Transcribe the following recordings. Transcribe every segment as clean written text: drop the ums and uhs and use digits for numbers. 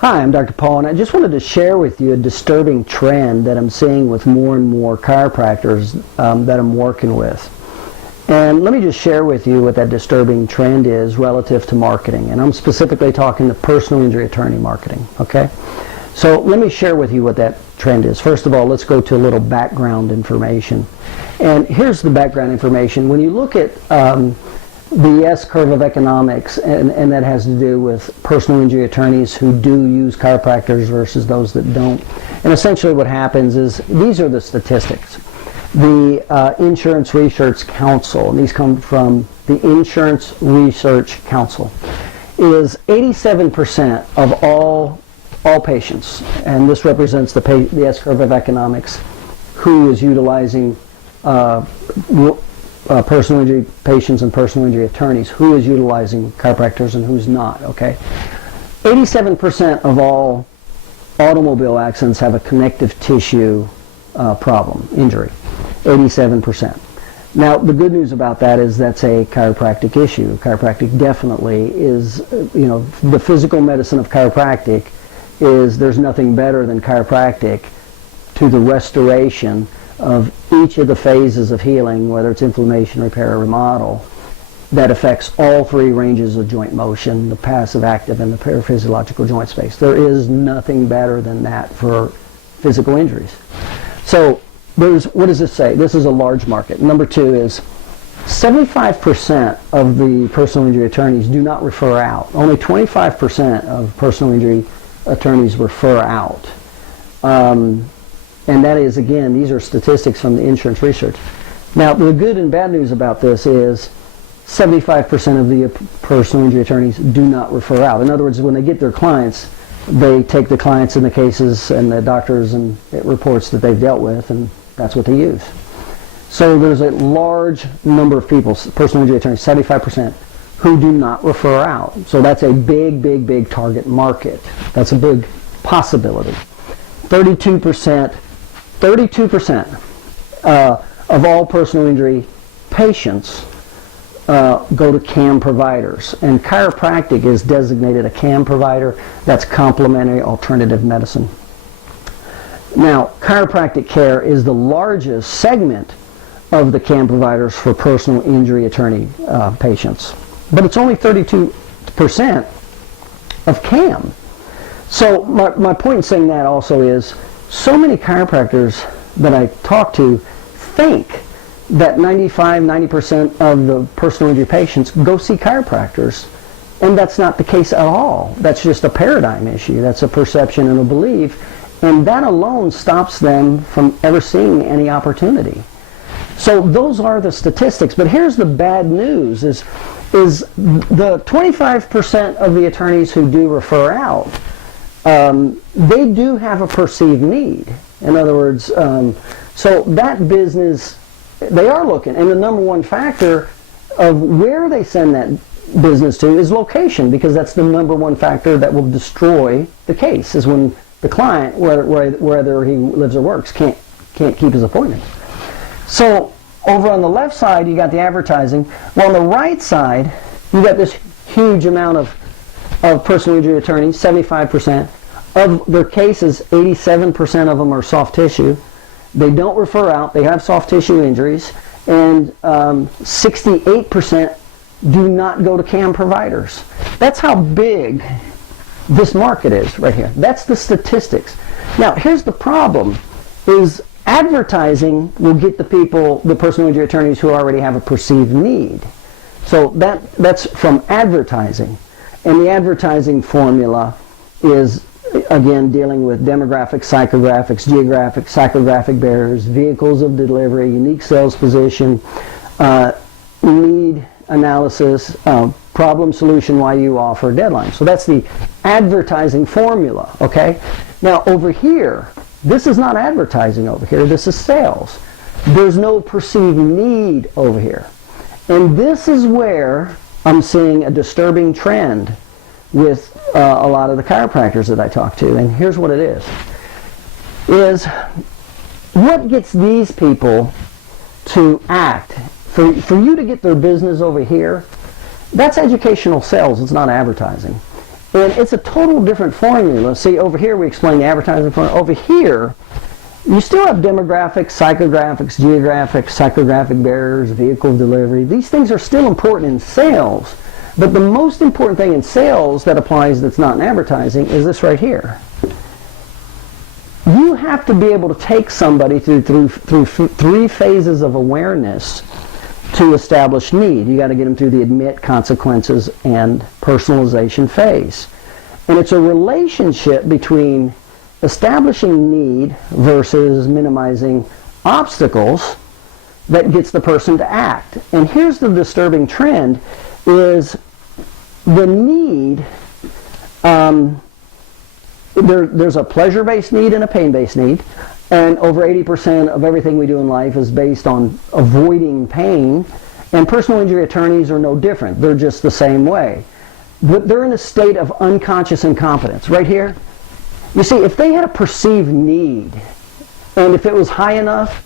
Hi, I'm Dr. Paul, and I just wanted to share with you a disturbing trend that I'm seeing with more and more chiropractors that I'm working with. And let me just share with you what that disturbing trend is relative to marketing. And I'm specifically talking to personal injury attorney marketing, okay? So let me share with you what that trend is. First of all, let's go to a little background information. And here's the background information. When you look at the S-curve of economics, and that has to do with personal injury attorneys who do use chiropractors versus those that don't. And essentially what happens is, these are the statistics. The Insurance Research Council, and these come from the Insurance Research Council, is 87% of all patients, and this represents the S-curve of economics, who is utilizing personal injury patients and personal injury attorneys, who is utilizing chiropractors and who's not, okay? 87% of all automobile accidents have a connective tissue problem, injury. 87%. Now, the good news about that is that's a chiropractic issue. Chiropractic definitely is, the physical medicine of chiropractic is, there's nothing better than chiropractic to the restoration of each of the phases of healing, whether it's inflammation, repair, or remodel, that affects all three ranges of joint motion, the passive, active, and the paraphysiological joint space. There is nothing better than that for physical injuries. So what does this say? This is a large market. Number two is 75% of the personal injury attorneys do not refer out. Only 25% of personal injury attorneys refer out. And that is, again, these are statistics from the insurance research. Now, the good and bad news about this is 75% of the personal injury attorneys do not refer out. In other words, when they get their clients, they take the clients and the cases and the doctors and reports that they've dealt with, and that's what they use. So there's a large number of people, personal injury attorneys, 75%, who do not refer out. So that's a big, big, big target market. That's a big possibility. 32% of all personal injury patients go to CAM providers, and chiropractic is designated a CAM provider. That's complementary alternative medicine. Now, chiropractic care is the largest segment of the CAM providers for personal injury attorney patients, but it's only 32% of CAM. So my point in saying that also is, so many chiropractors that I talk to think that 90% of the personal injury patients go see chiropractors, and that's not the case at all. That's just a paradigm issue. That's a perception and a belief, and that alone stops them from ever seeing any opportunity. So those are the statistics, but here's the bad news is the 25% of the attorneys who do refer out, they do have a perceived need. In other words, so that business, they are looking, and the number one factor of where they send that business to is location, because that's the number one factor that will destroy the case, is when the client, whether he lives or works, can't keep his appointment. So over on the left side, you got the advertising. Well, on the right side, you got this huge amount of personal injury attorneys, 75%. Of their cases, 87% of them are soft tissue. They don't refer out. They have soft tissue injuries. And 68% do not go to CAM providers. That's how big this market is right here. That's the statistics. Now, here's the problem, is advertising will get the people, the personal injury attorneys who already have a perceived need. So that's from advertising. And the advertising formula is, again, dealing with demographics, psychographics, geographic, psychographic barriers, vehicles of delivery, unique sales position, need analysis, problem solution, why you offer, deadline. So that's the advertising formula, okay? Now over here, this is not advertising over here, this is sales. There's no perceived need over here. And this is where I'm seeing a disturbing trend with a lot of the chiropractors that I talk to. And here's what it is what gets these people to act, for you to get their business over here, that's educational sales, it's not advertising. And it's a total different formula. See, over here we explain the advertising formula. Over here, you still have demographics, psychographics, geographics, psychographic barriers, vehicle delivery. These things are still important in sales. But the most important thing in sales that applies that's not in advertising is this right here. You have to be able to take somebody through three phases of awareness to establish need. You got to get them through the admit, consequences, and personalization phase. And it's a relationship between establishing need versus minimizing obstacles that gets the person to act. And here's the disturbing trend is the need, there's a pleasure-based need and a pain-based need, and over 80% of everything we do in life is based on avoiding pain, and personal injury attorneys are no different. They're just the same way. But they're in a state of unconscious incompetence. Right here, you see, if they had a perceived need, and if it was high enough,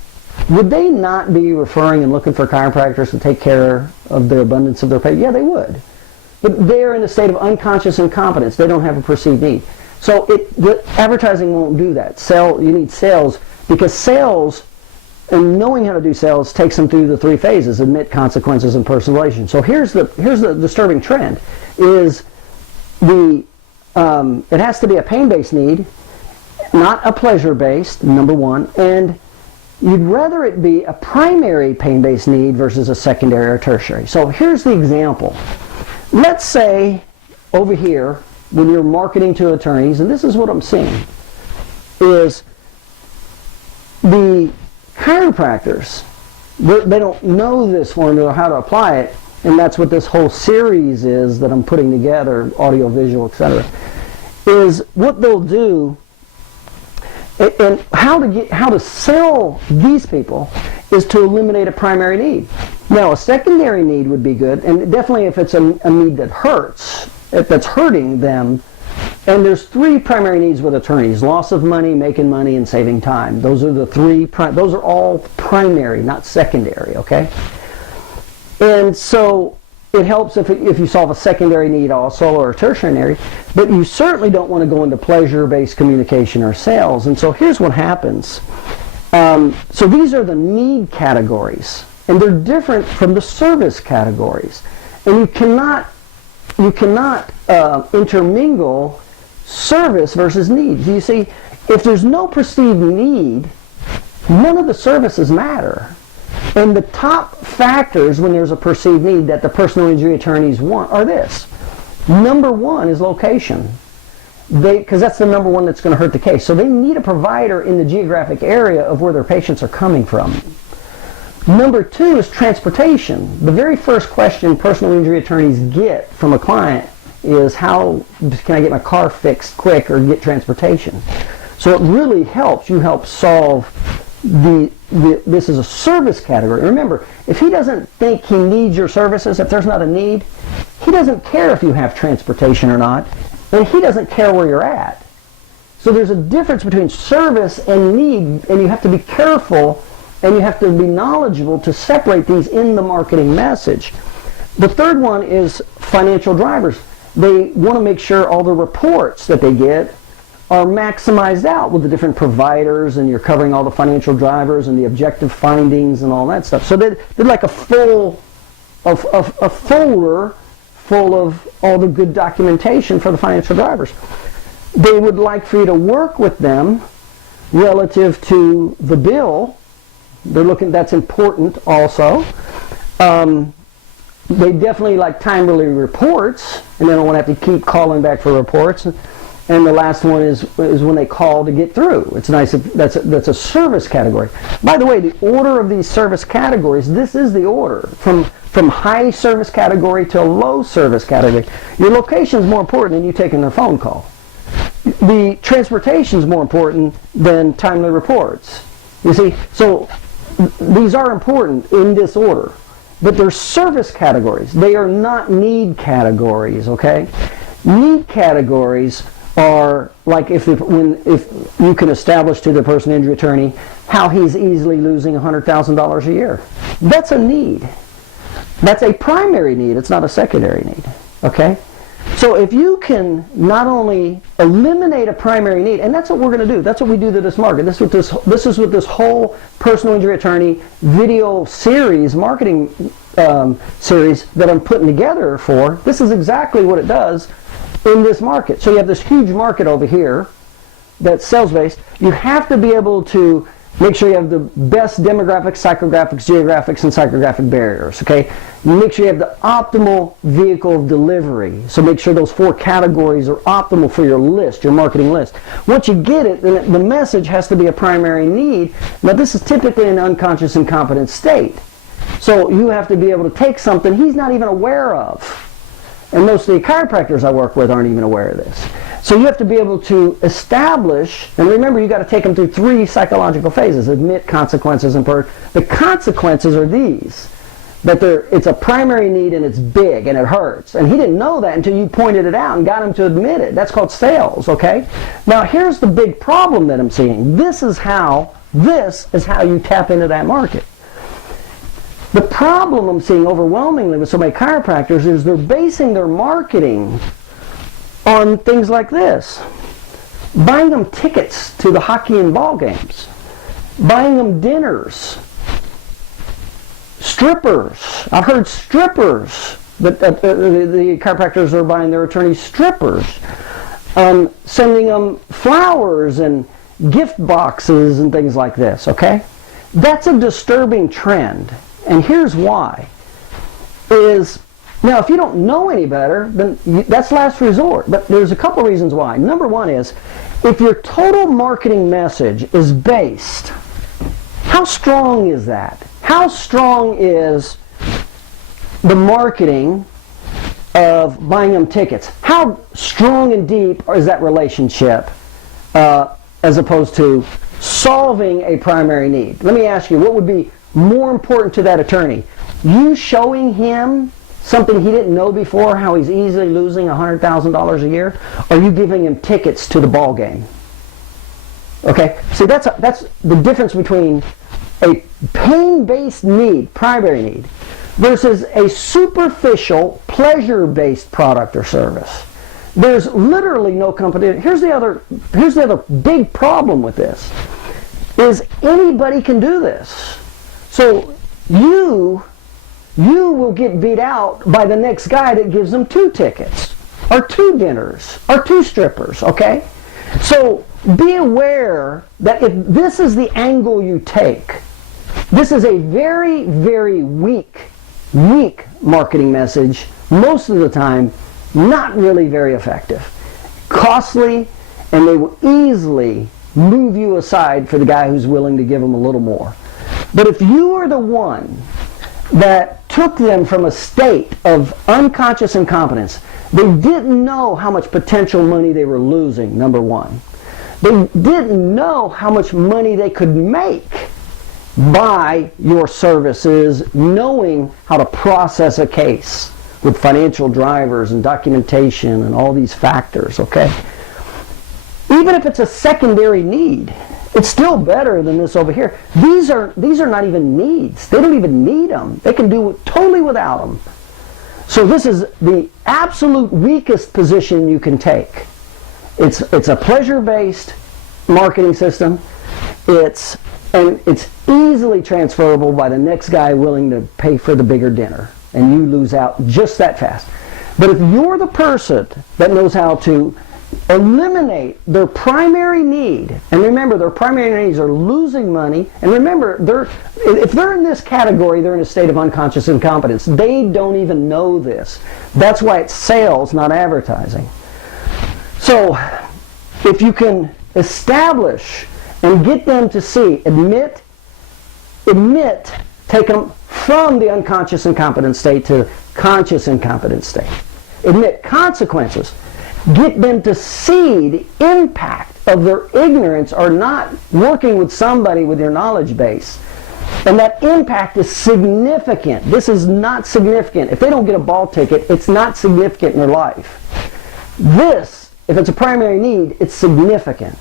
would they not be referring and looking for chiropractors to take care of the abundance of their pain? Yeah, they would. But they're in a state of unconscious incompetence. They don't have a perceived need. So the advertising won't do that. You need sales, because sales and knowing how to do sales takes them through the three phases: admit, consequences, and personalization. So here's the disturbing trend: is it has to be a pain-based need, not a pleasure-based. Number one, and you'd rather it be a primary pain-based need versus a secondary or tertiary. So here's the example. Let's say over here, when you're marketing to attorneys, and this is what I'm seeing, is the chiropractors, they don't know this formula or how to apply it, and that's what this whole series is that I'm putting together, audio, visual, etc., is what they'll do, and how to sell these people is to eliminate a primary need. Now, a secondary need would be good, and definitely if it's a need that hurts, if that's hurting them. And there's three primary needs with attorneys: loss of money, making money, and saving time. Those are the three. Those are all primary, not secondary. Okay. And so it helps if you solve a secondary need also, or a tertiary, but you certainly don't want to go into pleasure-based communication or sales. And so here's what happens. So these are the need categories, and they're different from the service categories. And you cannot intermingle service versus need. You see, if there's no perceived need, none of the services matter. And the top factors when there's a perceived need that the personal injury attorneys want are this. Number one is location, because that's the number one that's going to hurt the case. So they need a provider in the geographic area of where their patients are coming from. Number two is transportation. The very first question personal injury attorneys get from a client is, how can I get my car fixed quick or get transportation? So it really helps. You help solve this is a service category. Remember, if he doesn't think he needs your services, if there's not a need, he doesn't care if you have transportation or not, and he doesn't care where you're at. So there's a difference between service and need, and you have to be careful and you have to be knowledgeable to separate these in the marketing message. The third one is financial drivers. They want to make sure all the reports that they get are maximized out with the different providers, and you're covering all the financial drivers and the objective findings and all that stuff. So they're like a folder full of all the good documentation for the financial drivers. They would like for you to work with them relative to the bill. They're looking, that's important also. They definitely like timely reports, and they don't want to have to keep calling back for reports. And the last one is when they call to get through. It's nice if that's a service category. By the way, the order of these service categories, this is the order from high service category to a low service category. Your location is more important than you taking a phone call. The transportation is more important than timely reports. You see, so these are important in this order, but they're service categories. They are not need categories. Okay, need categories are like if you can establish to the personal injury attorney how he's easily losing $100,000 a year. That's a need. That's a primary need. It's not a secondary need. Okay? So if you can not only eliminate a primary need, and that's what we're going to do. That's what we do to this market. This is what this whole personal injury attorney video series, marketing series that I'm putting together for. This is exactly what it does in this market. So you have this huge market over here that's sales-based. You have to be able to make sure you have the best demographics, psychographics, geographics, and psychographic barriers, okay? You make sure you have the optimal vehicle of delivery. So make sure those 4 categories are optimal for your list, your marketing list. Once you get it, then the message has to be a primary need. Now this is typically an unconscious incompetent state. So you have to be able to take something he's not even aware of. And most of the chiropractors I work with aren't even aware of this. So you have to be able to establish, and remember you got to take them through 3 psychological phases: admit, consequences, and purge. The consequences are these, that it's a primary need and it's big and it hurts. And he didn't know that until you pointed it out and got him to admit it. That's called sales, okay? Now here's the big problem that I'm seeing. This is how you tap into that market. The problem I'm seeing overwhelmingly with so many chiropractors is they're basing their marketing on things like this. Buying them tickets to the hockey and ball games. Buying them dinners. Strippers. I've heard strippers. The chiropractors are buying their attorneys strippers. Sending them flowers and gift boxes and things like this, okay? That's a disturbing trend. And here's why. Now, if you don't know any better, then that's last resort. But there's a couple reasons why. Number one is, if your total marketing message is based, how strong is that? How strong is the marketing of buying them tickets? How strong and deep is that relationship as opposed to solving a primary need? Let me ask you, what would be more important to that attorney? You showing him something he didn't know before, how he's easily losing $100,000 a year, or you giving him tickets to the ball game? Okay, see, that's the difference between a pain-based need, primary need, versus a superficial, pleasure-based product or service. There's literally no competition. Here's the other big problem with this, is anybody can do this. So you will get beat out by the next guy that gives them 2 tickets, or 2 dinners, or 2 strippers, okay? So be aware that if this is the angle you take, this is a very, very weak marketing message, most of the time not really very effective. Costly, and they will easily move you aside for the guy who's willing to give them a little more. But if you are the one that took them from a state of unconscious incompetence, they didn't know how much potential money they were losing, number one. They didn't know how much money they could make by your services, knowing how to process a case with financial drivers and documentation and all these factors, okay? Even if it's a secondary need, it's still better than this over here. These are not even needs. They don't even need them. They can do it totally without them. So this is the absolute weakest position you can take. It's a pleasure-based marketing system. It's easily transferable by the next guy willing to pay for the bigger dinner, and you lose out just that fast. But if you're the person that knows how to eliminate their primary need, and remember their primary needs are losing money, and remember if they're in this category, they're in a state of unconscious incompetence. They don't even know this. That's why it's sales, not advertising. So if you can establish and get them to see, admit, take them from the unconscious incompetent state to conscious incompetent state. Admit consequences. Get them to see the impact of their ignorance or not working with somebody with your knowledge base. And that impact is significant. This is not significant. If they don't get a ball ticket, it's not significant in their life. This, if it's a primary need, it's significant.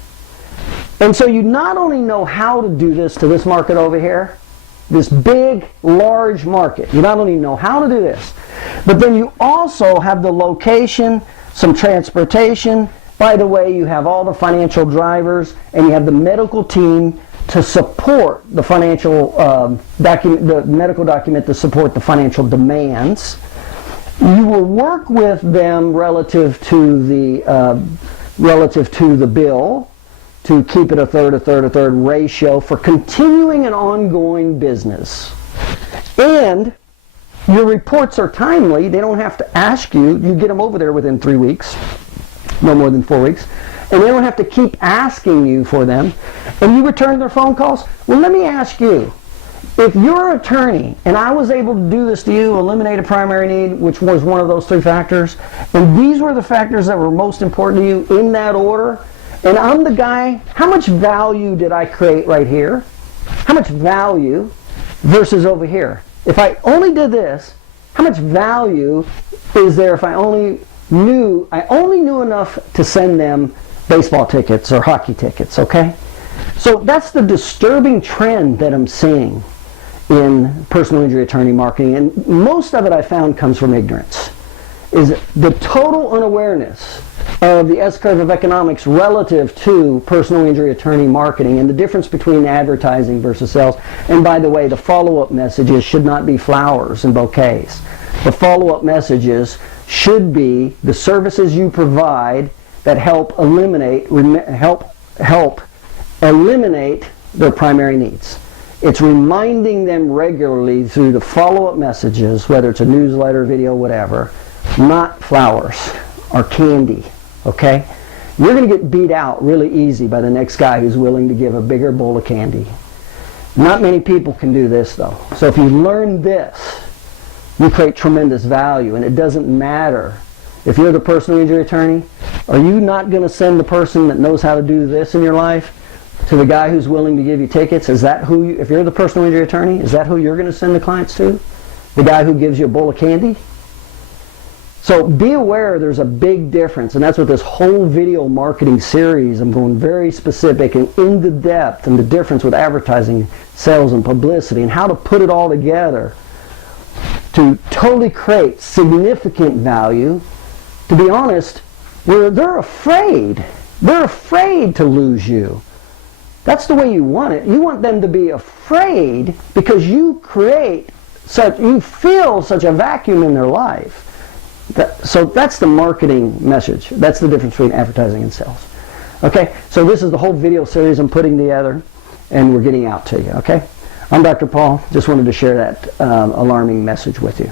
And so you not only know how to do this to this market over here, this big, large market. You not only know how to do this, but then you also have the location, some transportation. By the way, you have all the financial drivers, and you have the medical team to support the financial the medical document to support the financial demands. You will work with them relative to the bill to keep it a third ratio for continuing an ongoing business. And your reports are timely. They don't have to ask you. You get them over there within 3 weeks, no more than 4 weeks. And they don't have to keep asking you for them. And you return their phone calls. Well, let me ask you, if you're an attorney and I was able to do this to you, eliminate a primary need, which was one of those 3 factors, and these were the factors that were most important to you in that order, and I'm the guy, how much value did I create right here? How much value versus over here? If I only did this, how much value is there if I only knew enough to send them baseball tickets or hockey tickets, okay? So that's the disturbing trend that I'm seeing in personal injury attorney marketing, and most of it I found comes from ignorance, is the total unawareness of the S-curve of economics relative to personal injury attorney marketing and the difference between advertising versus sales. And by the way, the follow-up messages should not be flowers and bouquets. The follow-up messages should be the services you provide that help eliminate their primary needs. It's reminding them regularly through the follow-up messages, whether it's a newsletter, video, whatever, not flowers or candy, okay? You're going to get beat out really easy by the next guy who's willing to give a bigger bowl of candy. Not many people can do this, though. So if you learn this, you create tremendous value, and it doesn't matter. If you're the personal injury attorney, are you not going to send the person that knows how to do this in your life to the guy who's willing to give you tickets? Is that who you, if you're the personal injury attorney, is that who you're going to send the clients to? The guy who gives you a bowl of candy? So be aware there's a big difference, and that's what this whole video marketing series, I'm going very specific and into depth and the difference with advertising, sales, and publicity, and how to put it all together to totally create significant value. To be honest, where they're afraid to lose you. That's the way you want it. You want them to be afraid because you fill such a vacuum in their life. So that's the marketing message. That's the difference between advertising and sales. Okay, so this is the whole video series I'm putting together, and we're getting out to you, okay? I'm Dr. Paul. Just wanted to share that alarming message with you.